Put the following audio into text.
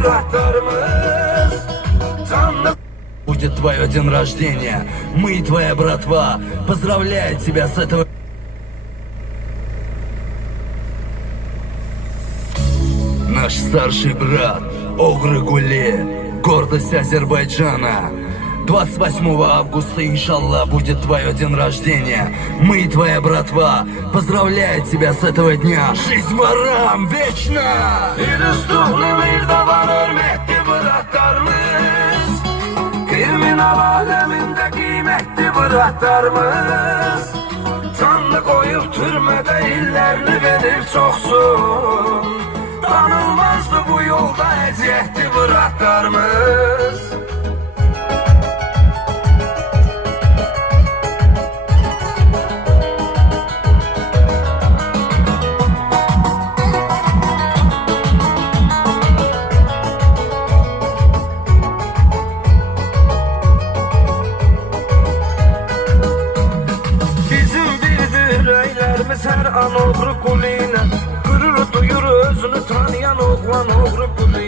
братlarımız. Canlı будет твое день рождения. Мы и твоя братва поздравляют тебя с этого. Наш старший брат Огры Гуле, гордость Азербайджана. 28 августа, иншаллах, будет твое день рождения. Мы и твоя братва поздравляют тебя с этого дня. Жизнь ворам вечно! И доступны мир давар hürmetli bratlarımız. Kriminal aleminde kıymetli bratlarımız. Canlı koyup türmede illerini verir çoksun. Tanınmazdı bu yolda eziyetli bratlarımız. Her an Ogru Kuline, gurur duyur özünü tanıyan oğlan Ogru Kuline.